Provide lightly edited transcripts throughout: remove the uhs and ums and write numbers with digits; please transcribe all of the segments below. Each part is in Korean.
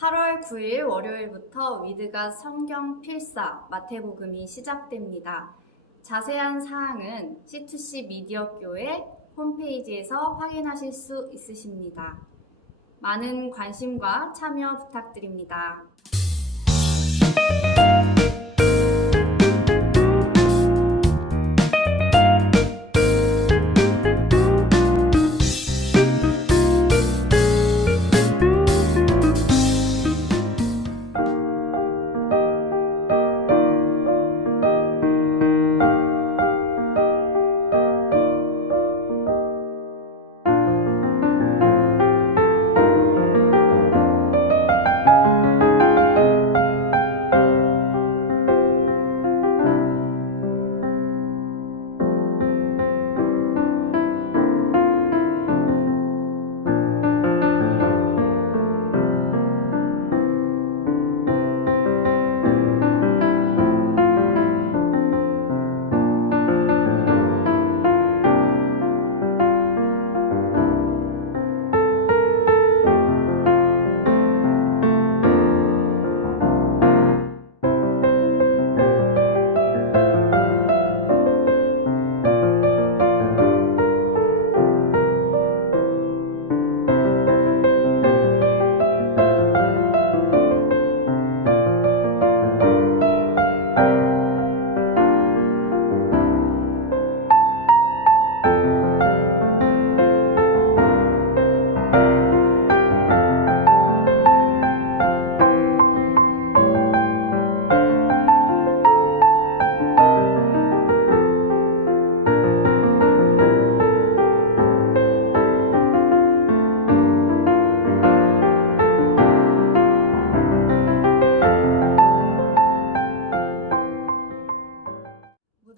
8월 9일 월요일부터 위드가 성경 필사 마태복음이 시작됩니다. 자세한 사항은 C2C 미디어 교회 홈페이지에서 확인하실 수 있으십니다. 많은 관심과 참여 부탁드립니다.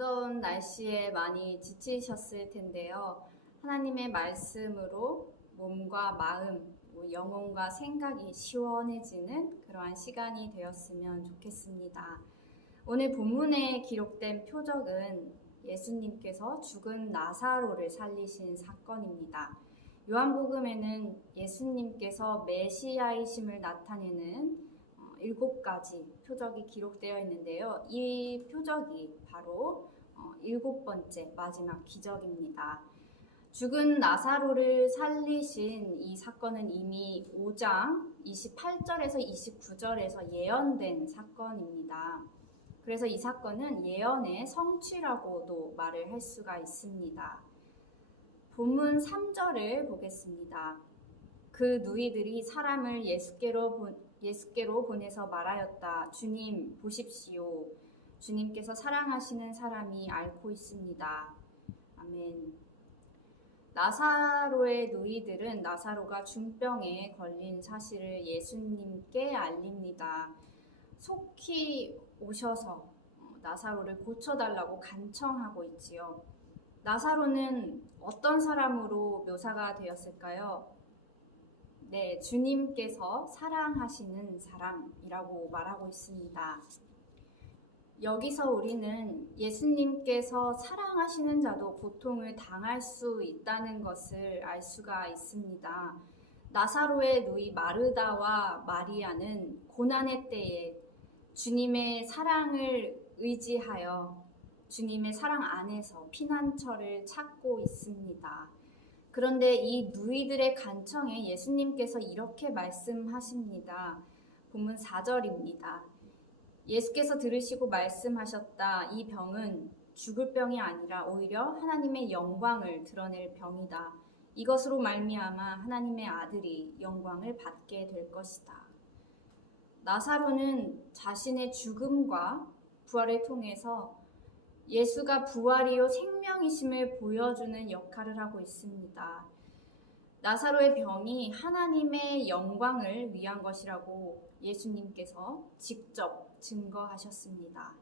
무더운 날씨에 많이 지치셨을 텐데요. 하나님의 말씀으로 몸과 마음, 영혼과 생각이 시원해지는 그러한 시간이 되었으면 좋겠습니다. 오늘 본문에 기록된 표적은 예수님께서 죽은 나사로를 살리신 사건입니다. 요한복음에는 예수님께서 메시아이심을 나타내는 7가지 표적이 기록되어 있는데요. 이 표적이 바로 7번째 마지막 기적입니다. 죽은 나사로를 살리신 이 사건은 이미 5장 28절에서 29절에서 예언된 사건입니다. 그래서 이 사건은 예언의 성취라고도 말을 할 수가 있습니다. 본문 3절을 보겠습니다. 그 누이들이 사람을 예수께로 보내서 말하였다. 주님 보십시오. 주님께서 사랑하시는 사람이 앓고 있습니다. 아멘. 나사로의 누이들은 나사로가 중병에 걸린 사실을 예수님께 알립니다. 속히 오셔서 나사로를 고쳐달라고 간청하고 있지요. 나사로는 어떤 사람으로 묘사가 되었을까요? 네, 주님께서 사랑하시는 사람이라고 말하고 있습니다. 여기서 우리는 예수님께서 사랑하시는 자도 고통을 당할 수 있다는 것을 알 수가 있습니다. 나사로의 누이 마르다와 마리아는 고난의 때에 주님의 사랑을 의지하여 주님의 사랑 안에서 피난처를 찾고 있습니다. 그런데 이 누이들의 간청에 예수님께서 이렇게 말씀하십니다. 본문 4절입니다. 예수께서 들으시고 말씀하셨다. 이 병은 죽을 병이 아니라 오히려 하나님의 영광을 드러낼 병이다. 이것으로 말미암아 하나님의 아들이 영광을 받게 될 것이다. 나사로는 자신의 죽음과 부활을 통해서 예수가 부활이요 생명이심을 보여주는 역할을 하고 있습니다. 나사로의 병이 하나님의 영광을 위한 것이라고 예수님께서 직접 증거하셨습니다.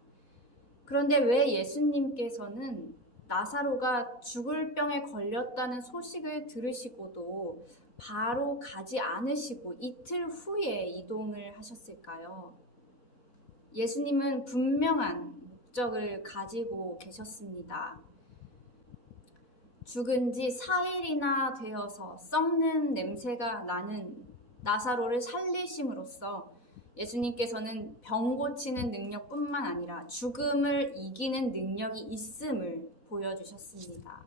그런데 왜 예수님께서는 나사로가 죽을 병에 걸렸다는 소식을 들으시고도 바로 가지 않으시고 이틀 후에 이동을 하셨을까요? 예수님은 분명한 목적을 가지고 계셨습니다. 죽은 지 4일이나 되어서 썩는 냄새가 나는 나사로를 살리심으로써 예수님께서는 병 고치는 능력뿐만 아니라 죽음을 이기는 능력이 있음을 보여주셨습니다.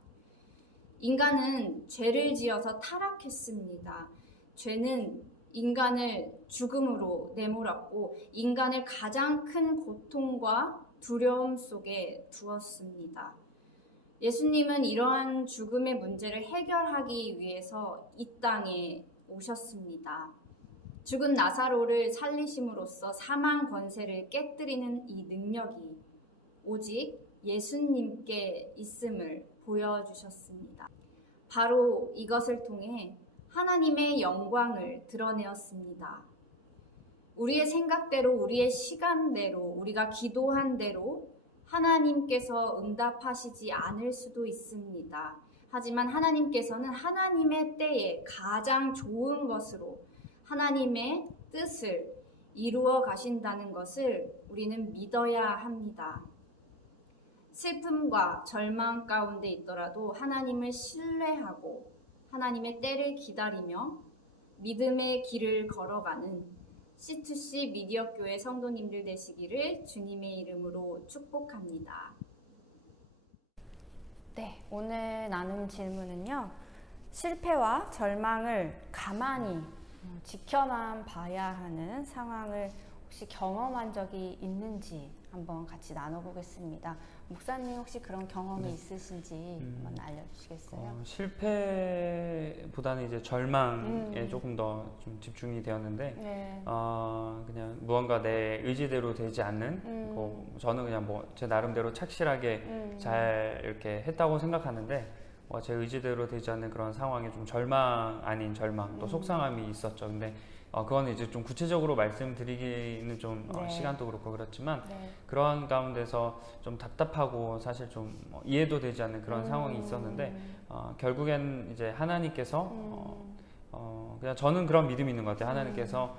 인간은 죄를 지어서 타락했습니다. 죄는 인간을 죽음으로 내몰았고 인간을 가장 큰 고통과 두려움 속에 두었습니다. 예수님은 이러한 죽음의 문제를 해결하기 위해서 이 땅에 오셨습니다. 죽은 나사로를 살리심으로써 사망 권세를 깨뜨리는 이 능력이 오직 예수님께 있음을 보여주셨습니다. 바로 이것을 통해 하나님의 영광을 드러내었습니다. 우리의 생각대로, 우리의 시간대로, 우리가 기도한 대로 하나님께서 응답하시지 않을 수도 있습니다. 하지만 하나님께서는 하나님의 때에 가장 좋은 것으로 하나님의 뜻을 이루어 가신다는 것을 우리는 믿어야 합니다. 슬픔과 절망 가운데 있더라도 하나님을 신뢰하고 하나님의 때를 기다리며 믿음의 길을 걸어가는 C2C 미디어 교회 성도님들 되시기를 주님의 이름으로 축복합니다. 네, 오늘 나눈 질문은요. 실패와 절망을 가만히 지켜만 봐야 하는 상황을 혹시 경험한 적이 있는지 한번 같이 나눠보겠습니다. 목사님 혹시 그런 경험이 있으신지 한번 알려주시겠어요? 실패보다는 이제 절망에 조금 더 좀 집중이 되었는데, 네. 그냥 무언가 내 의지대로 되지 않는, 저는 그냥 뭐 제 나름대로 착실하게 잘 이렇게 했다고 생각하는데, 제 의지대로 되지 않는 그런 상황에 좀 절망 아닌 절망, 또 속상함이 있었죠. 근데 그거는 이제 좀 구체적으로 말씀드리기는 좀 네. 시간도 그렇고 그렇지만 네. 그러한 가운데서 좀 답답하고 사실 좀 이해도 되지 않는 그런 상황이 있었는데 결국엔 이제 하나님께서 그냥 저는 그런 믿음이 있는 것 같아요. 하나님께서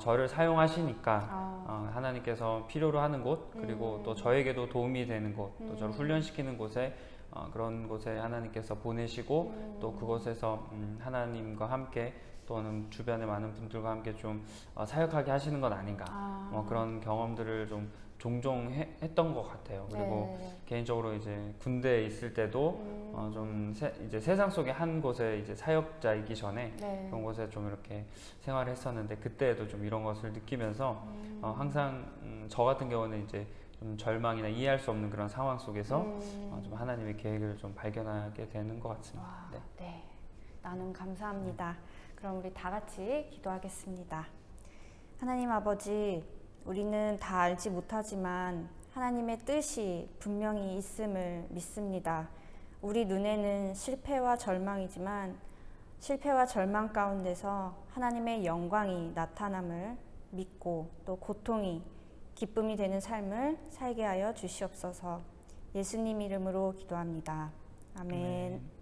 저를 사용하시니까 하나님께서 필요로 하는 곳, 그리고 또 저에게도 도움이 되는 곳, 또 저를 훈련시키는 곳에 그런 곳에 하나님께서 보내시고 또 그곳에서 하나님과 함께 또는 주변의 많은 분들과 함께 좀 사역하게 하시는 것 아닌가, 그런 경험들을 좀 종종 했던 것 같아요. 그리고 개인적으로 이제 군대에 있을 때도 좀 이제 세상 속의 한 곳에 이제 사역자이기 전에 그런 곳에 좀 이렇게 생활을 했었는데 그때에도 좀 이런 것을 느끼면서 항상 저 같은 경우는 이제 좀 절망이나 이해할 수 없는 그런 상황 속에서 좀 하나님의 계획을 좀 발견하게 되는 것 같습니다. 와, 네. 나눔 감사합니다. 그럼 우리 다 같이 기도하겠습니다. 하나님 아버지, 우리는 다 알지 못하지만 하나님의 뜻이 분명히 있음을 믿습니다. 우리 눈에는 실패와 절망이지만 실패와 절망 가운데서 하나님의 영광이 나타남을 믿고 또 고통이 기쁨이 되는 삶을 살게 하여 주시옵소서. 예수님 이름으로 기도합니다. 아멘.